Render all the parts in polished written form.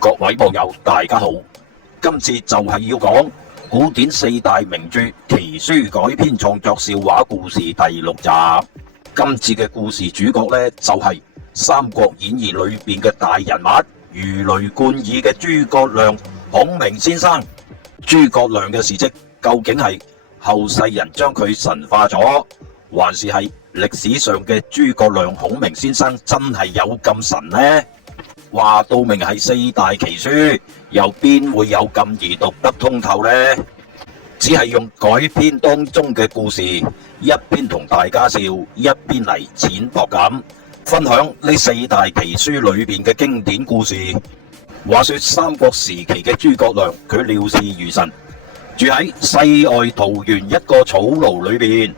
各位網友大家好，今次就係要講古典四大名著奇書改編創作笑話故事第6集。今次嘅故事主角呢，就係《三國演義》裏邊嘅大人物，如雷貫耳嘅諸葛亮孔明先生。諸葛亮嘅事跡究竟係後世人將佢神化咗，還是係歷史上嘅諸葛亮孔明先生真係有咁神呢？話到明係四大奇書，又邊會有咁易讀得通透呢？只係用改編當中嘅故事，一邊同大家笑，一邊嚟淺薄咁分享呢四大奇書裏邊嘅經典故事。話說三國時期嘅諸葛亮，佢料事如神，住喺世外桃源一個草廬裏邊，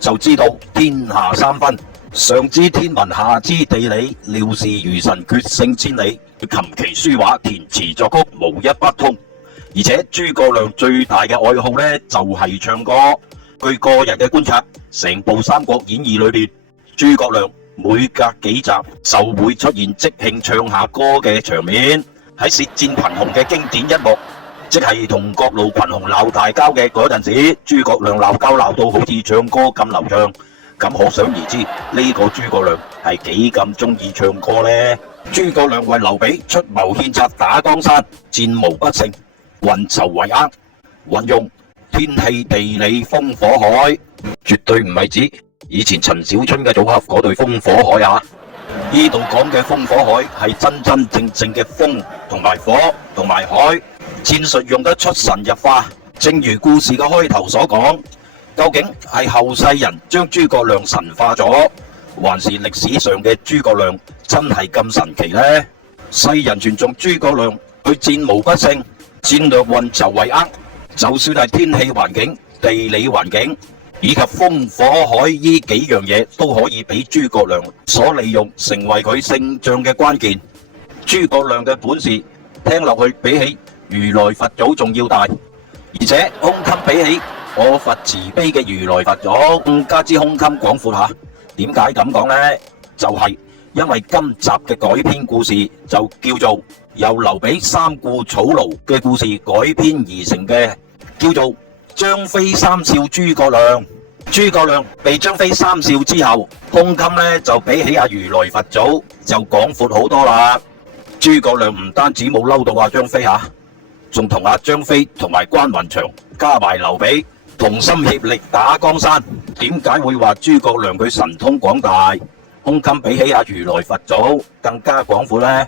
就知道天下三分。上知天文，下知地理，料事如神，決勝千里。琴棋書畫，填詞作曲，無一不通。而且諸葛亮最大嘅愛好呢，就係唱歌。據個人嘅觀察，成部《三國演義》裏邊，諸葛亮每隔幾集就會出現即興唱下歌嘅場面。喺舌戰群雄嘅經典一幕，即係同各路群雄鬧大交嘅嗰陣時，諸葛亮鬧交鬧到好似唱歌咁流暢。咁可想而知，呢個諸葛亮係幾咁中意唱歌呢？諸葛亮為劉備出謀獻策打江山，戰無不勝，運籌帷幄，運用天氣地理風火海，絕對唔係指以前陳小春嘅組合嗰對風火海啊！呢度講嘅風火海係真真正正嘅風同埋火同埋海，戰術用得出神入化。正如故事嘅開頭所講，究竟係後世人將諸葛亮神化咗，還是歷史上嘅諸葛亮真係咁神奇呢？世人傳頌諸葛亮佢戰無不勝，戰略運籌帷幄，就算係天氣環境、地理環境以及風火海呢幾樣嘢，都可以俾諸葛亮所利用，成為佢勝仗嘅關鍵。諸葛亮嘅本事聽落去比起如來佛祖仲要大，而且胸襟比起我佛慈悲嘅如來佛祖更加之胸襟廣闊吓。點解咁講呢？就係因為今集嘅改編故事就叫做由劉備三顧草廬嘅故事改編而成嘅，叫做張飛三笑諸葛亮。諸葛亮被張飛三笑之後，胸襟呢就比起如來佛祖就廣闊好多啦。諸葛亮唔單止冇嬲到張飛吓，仲同張飛同埋關雲長加埋劉備同心協力打江山。點解會話諸葛亮佢神通廣大，胸襟比起如來佛祖更加廣闊呢？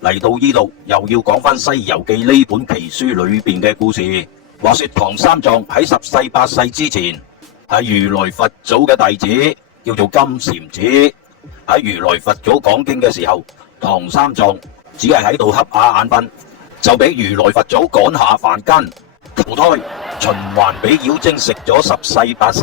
嚟到呢度又要講翻《西遊記》呢本奇書裏邊嘅故事。話說唐三藏喺十世八世之前係如來佛祖嘅弟子，叫做金禪子。喺如來佛祖講經嘅時候，唐三藏只係喺度瞌下眼瞓，就俾如來佛祖趕下凡間投胎循環，俾妖精食咗十世八世。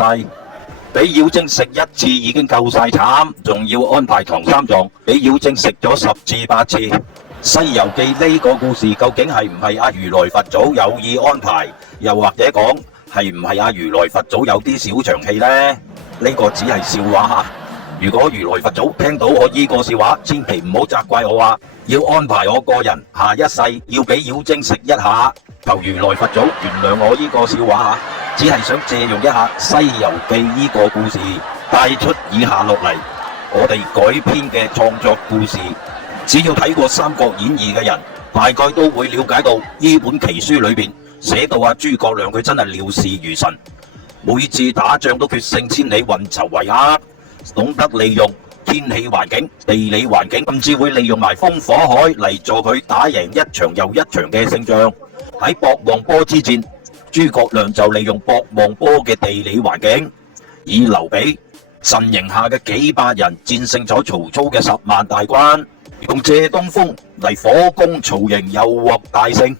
俾妖精食一次已經夠晒慘，仲要安排唐三藏俾妖精食咗10次8次。《西遊記》呢個故事究竟係唔係如來佛祖有意安排，又或者講係唔係如來佛祖有啲小長氣呢？呢個只係笑話吓。如果如來佛祖聽到我呢個笑話，千祈唔好責怪我話要安排我個人下一世要俾妖精食一下，求如來佛祖原諒我呢個笑話吓。只係想借用一下《西遊記》呢個故事，帶出以下落嚟我哋改編嘅創作故事。只要睇過《三國演義》嘅人，大概都會了解到呢本奇書裏邊寫到諸葛亮佢真係料事如神，每次打仗都決勝千里，運籌帷幄，懂得利用天氣環境、地理環境，甚至會利用埋風火海嚟助佢打贏一場又一場嘅勝仗。喺博望坡之戰，諸葛亮就利用博望坡嘅地理環境，以劉備陣營下嘅幾百人戰勝咗曹操嘅10萬大軍，用借東風嚟火攻曹營，又獲大勝；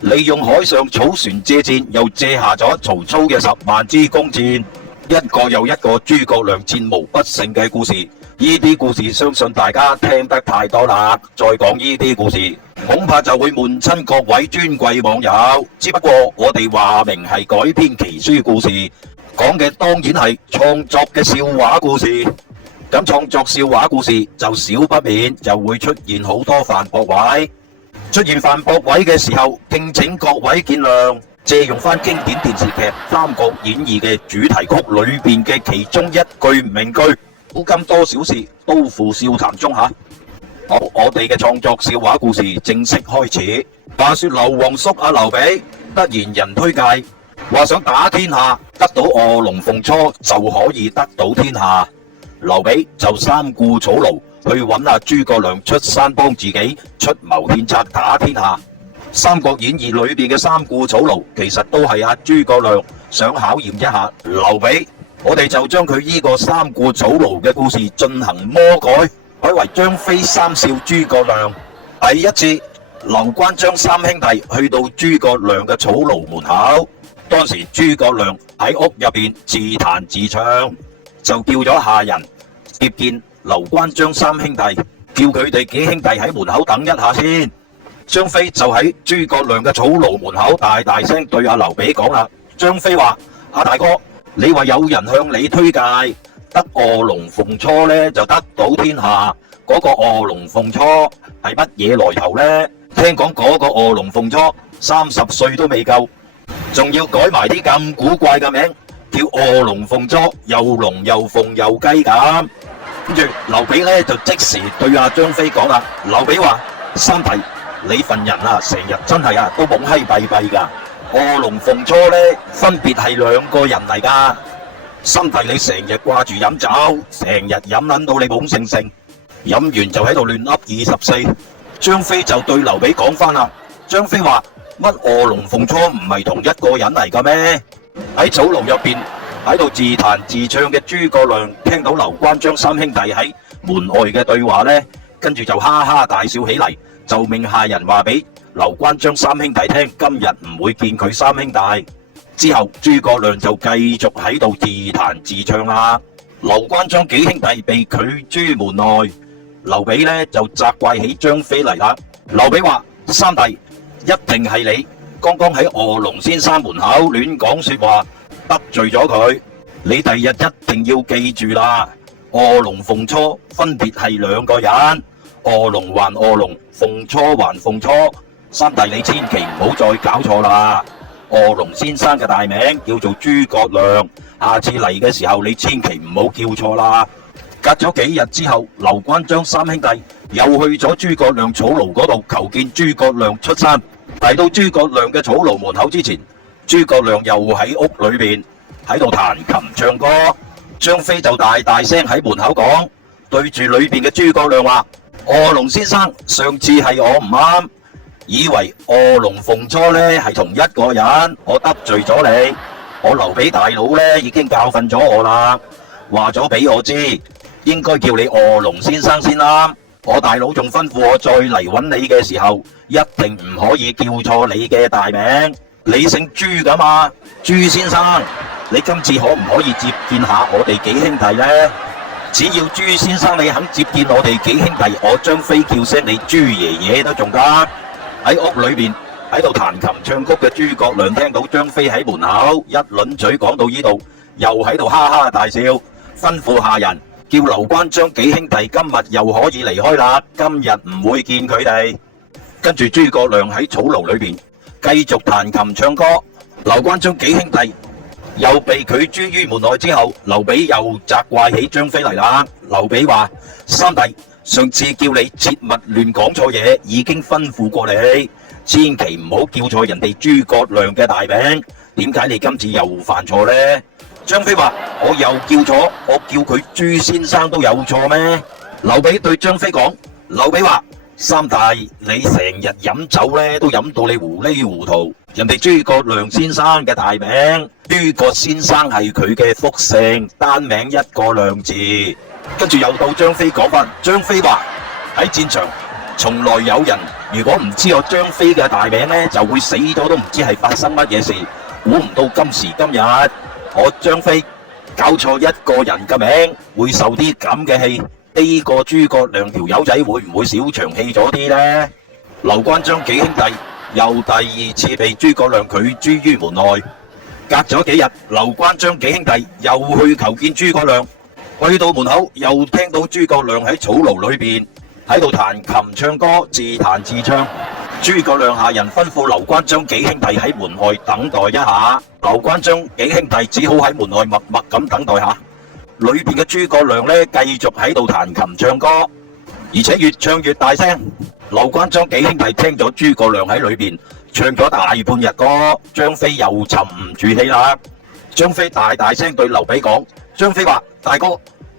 利用海上草船借箭，又借下咗曹操嘅10萬支弓箭。一個又一個諸葛亮戰無不勝嘅故事，呢啲故事相信大家聽得太多啦，再講呢啲故事恐怕就會悶親各位尊貴網友。只不過我哋話明係改編奇書故事，講嘅當然係創作嘅笑話故事。咁創作笑話故事就少不免就會出現好多犯駁位。出現范駁位嘅時候，敬請各位見諒。借用翻經典電視劇《三國演義》嘅主題曲裏邊嘅其中一句名句：古今多少事，都付笑談中吓。好，我哋嘅創作笑話故事正式開始。話說劉皇叔阿劉備得賢人推介，話想打天下，得到臥龍鳳雛就可以得到天下。劉備就三顧草廬去揾阿諸葛亮出山幫自己出謀獻策打天下。《三國演義》裏邊嘅三顧草廬，其實都係阿諸葛亮想考驗一下劉備。我哋就將佢呢個三顧草廬嘅故事進行魔改，改為張飛三笑諸葛亮。第一次，劉關張三兄弟去到諸葛亮嘅草廬門口，當時諸葛亮喺屋入邊自彈自唱，就叫咗下人接見劉關張三兄弟，叫佢哋幾兄弟喺門口等一下先。張飛就喺諸葛亮嘅草廬門口大大聲對阿劉備講啦。張飛話：阿大哥，你話有人向你推介得臥龍鳳雛呢，就得到天下。嗰個臥龍鳳雛係乜嘢來頭呢？聽講嗰個臥龍鳳雛30歲都未夠，仲要改埋啲咁古怪嘅名，叫臥龍鳳雛，又龍又鳳又雞咁。跟住劉備呢就即時對阿張飛講啦。劉備話：三弟，你份人啊，成日真係啊，都懵閪閉閉噶。臥龍鳳雛呢，分別係兩個人嚟噶。三弟，你成日掛住飲酒，成日飲撚到你懵盛盛，飲完就喺度亂噏24。張飛就對劉備講翻啦。張飛話：乜臥龍鳳雛唔係同一個人嚟噶咩？喺草廬入邊喺度自彈自唱嘅諸葛亮，聽到劉關張三兄弟喺門外嘅對話呢，跟住就哈哈大笑起嚟。就命下人話俾劉關張三兄弟聽，今日唔會見佢三兄弟。之後諸葛亮就繼續喺度自彈自唱啦。劉關張幾兄弟被拒諸門內，劉備呢就責怪起張飛嚟啦。劉備話：三弟，一定係你剛剛喺臥龍先生門口亂講說話，得罪咗佢。你第日一定要記住啦，臥龍鳳雛分別係兩個人。臥龍還臥龍，鳳雛還鳳雛，三弟你千祈唔好再搞錯啦！臥龍先生嘅大名叫做諸葛亮，下次嚟嘅時候你千祈唔好叫錯啦！隔咗幾日之後，劉關張三兄弟又去咗諸葛亮草廬嗰度求見諸葛亮出山。嚟到諸葛亮嘅草廬門口之前，諸葛亮又喺屋裏邊喺度彈琴唱歌。張飛就大大聲喺門口講，對住裏邊嘅諸葛亮話：臥龍先生，上次係我唔啱，以為臥龍鳳雛呢係同一個人，我得罪咗你。我劉備大佬呢已經教訓咗我啦，話咗俾我知，應該叫你臥龍先生先啦。我大佬仲吩咐我再嚟揾你嘅時候，一定唔可以叫錯你嘅大名。你姓朱噶嘛？朱先生，你今次可唔可以接見下我哋幾兄弟呢？只要朱先生你肯接見我哋幾兄弟，我張飛叫聲你朱爺爺都仲得。喺屋裏邊喺度彈琴唱曲嘅諸葛亮聽到張飛喺門口一輪嘴講到呢度，又喺度哈哈大笑，吩咐下人叫劉關張幾兄弟今日又可以離開啦，今日唔會見佢哋。跟住諸葛亮喺草廬裏邊繼續彈琴唱歌，劉關張幾兄弟又被拒諸於門外之後，劉備又責怪起張飛嚟啦。劉備話：三弟，上次叫你切勿亂講錯嘢，已經吩咐過你，千祈唔好叫錯人哋諸葛亮嘅大名。點解你今次又犯錯呢？張飛話：我又叫錯，我叫佢朱先生都有錯咩？劉備對張飛講：劉備話：三弟，你成日飲酒呢，都飲到你糊裏糊塗。人哋諸葛亮先生嘅大名，諸葛先生係佢嘅複姓，單名一個亮字。跟住又到張飛講翻，張飛話：喺戰場從來有人如果唔知我張飛嘅大名呢，就會死咗都唔知係發生乜嘢事。估唔到今時今日我張飛搞錯一個人嘅名，會受啲咁嘅氣。呢個諸葛亮條友仔會唔會小長氣咗啲呢？劉關張幾兄弟又第二次被諸葛亮拒諸於門內。隔咗幾日，劉關張幾兄弟又去求見諸葛亮，去到門口又聽到諸葛亮喺草廬裏邊喺度彈琴唱歌，自彈自唱。諸葛亮下人吩咐劉關張幾兄弟喺門外等待一下。劉關張幾兄弟只好喺門外默默咁等待下。裏邊嘅諸葛亮呢，繼續喺度彈琴唱歌，而且越唱越大聲。劉關張幾兄弟聽咗諸葛亮喺裏邊唱咗大半日歌，張飛又沉唔住氣啦。張飛大大聲對劉備講：張飛話，大哥，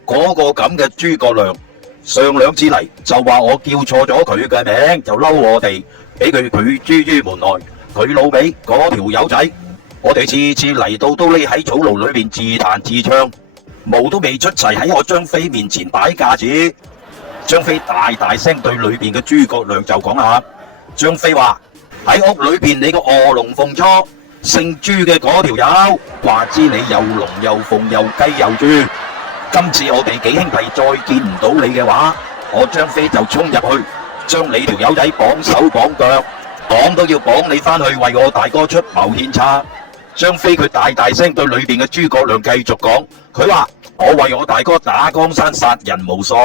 嗰個咁嘅諸葛亮上兩次嚟就話我叫錯咗佢嘅名，就嬲我哋，俾佢拒諸於門外。佢老味嗰條友仔，我哋次次嚟到都匿喺草廬裏邊自彈自唱，毛都未出齊喺我張飛面前擺架子。張飛大大聲對裏邊嘅諸葛亮就講下：張飛話，喺屋裏邊你個臥龍鳳雛姓朱嘅嗰條友，話知你又龍又鳳又雞又豬。今次我哋幾兄弟再見唔到你嘅話，我張飛就衝入去，將你條友仔綁手綁腳，綁都要綁你翻去為我大哥出謀獻策。張飛佢大大聲對裏邊嘅諸葛亮繼續講，佢話：我為我大哥打江山殺人無數，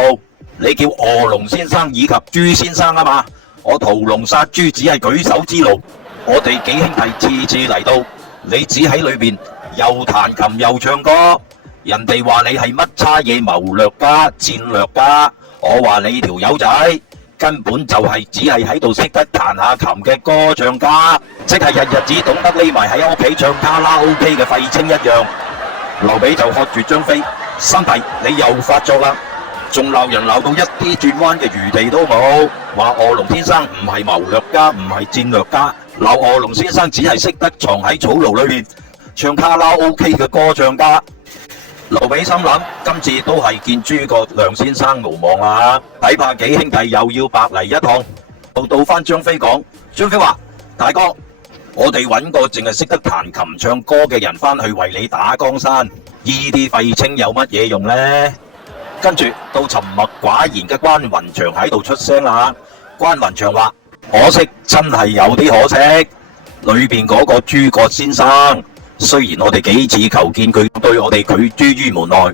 你叫臥龍先生以及朱先生啊嘛，我屠龍殺豬只係舉手之勞。我哋幾兄弟次次嚟到，你只喺裏邊又彈琴又唱歌，人哋話你係乜叉嘢謀略家、戰略家，我話你條友仔根本就係只係喺度識得彈下琴嘅歌唱家，即係日日只懂得匿埋喺屋企唱卡拉 OK 嘅廢青一樣。劉備就喝住張飛：三弟，你又發作啦！仲鬧人鬧到一啲轉彎嘅餘地都冇，話臥龍先生唔係謀略家，唔係戰略家，鬧臥龍先生只係識得藏喺草廬裏面唱卡拉 OK 嘅歌唱家。劉備心諗，今次都係見諸葛亮先生無望啦，睇怕幾兄弟又要白嚟一趟。到翻張飛講，張飛話：大哥，我哋揾個淨係識得彈琴唱歌嘅人翻去為你打江山，呢啲廢青有乜嘢用呢？跟住到沉默寡言嘅關雲長喺度出聲啦。關雲長話：可惜，真係有啲可惜，裏邊嗰個諸葛先生，雖然我哋幾次求見佢對我哋拒諸於門外，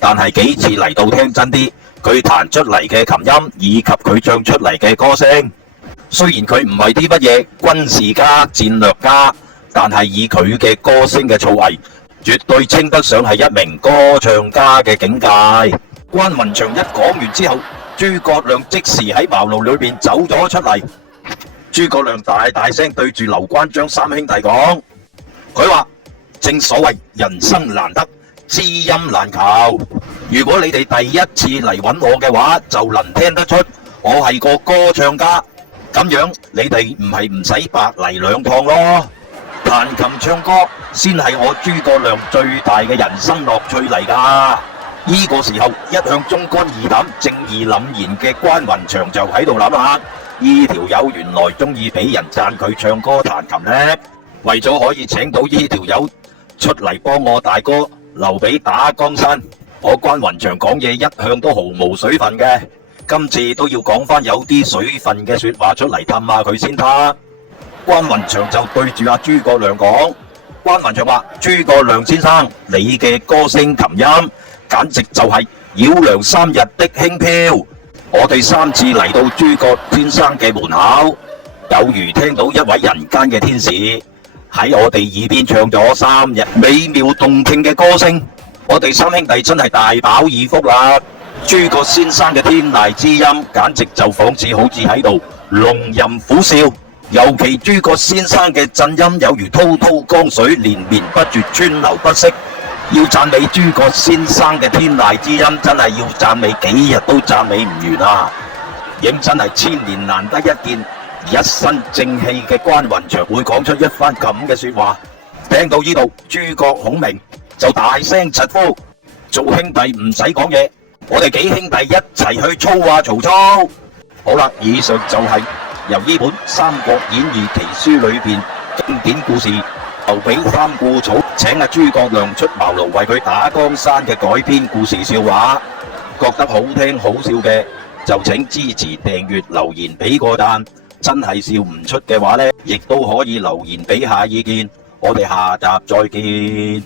但係幾次嚟到聽真啲，佢彈出嚟嘅琴音以及佢唱出嚟嘅歌聲，雖然佢唔係啲乜嘢軍事家、戰略家，但係以佢嘅歌聲嘅造詣，絕對稱得上係一名歌唱家嘅境界。關雲長一講完之後，諸葛亮即時喺茅廬裏邊走咗出嚟。諸葛亮大大聲對住劉關張三兄弟講，佢話：正所謂人生難得，知音難求。如果你哋第一次嚟揾我嘅話，就能聽得出我係個歌唱家，咁樣你哋唔係唔使白嚟兩趟咯。彈琴唱歌先係我諸葛亮最大嘅人生樂趣嚟噶。呢個時候，一向忠肝義膽、正義凜然嘅關雲長就喺度諗下，呢條友原來中意俾人讚佢唱歌彈琴呢。為咗可以請到呢條友出嚟幫我大哥劉備打江山，我關雲長講嘢一向都毫無水分嘅，今次都要講翻有啲水分嘅說話出嚟氹下佢先得。關雲長就對住阿諸葛亮講，關雲長話：諸葛亮先生，你嘅歌聲琴音簡直就係繞梁三日的輕飄，我哋三次嚟到諸葛先生嘅門口，有如聽到一位人間嘅天使喺我哋耳邊唱咗3日美妙動聽嘅歌聲，我哋三兄弟真係大飽耳福啦！諸葛先生嘅天籟之音，簡直就仿似好似喺度龍吟虎嘯，尤其諸葛先生嘅震音有如滔滔江水，連綿不絕，川流不息。要讚美諸葛先生嘅天籟之音，真係要讚美幾日都讚美唔完啊！認真係千年難得一見，一身正氣嘅關雲長會講出一番咁嘅說話。聽到呢度，諸葛孔明就大聲疾呼：做兄弟唔使講嘢，我哋幾兄弟一齊去操啊曹操！好啦，以上就係由呢本《三國演義奇書》裏邊經典故事劉備三顧草請阿諸葛亮出茅廬為佢打江山嘅改編故事笑話，覺得好聽好笑嘅就請支持訂閱留言俾個讚，真係笑唔出嘅話呢，亦都可以留言俾下意見，我哋下集再見。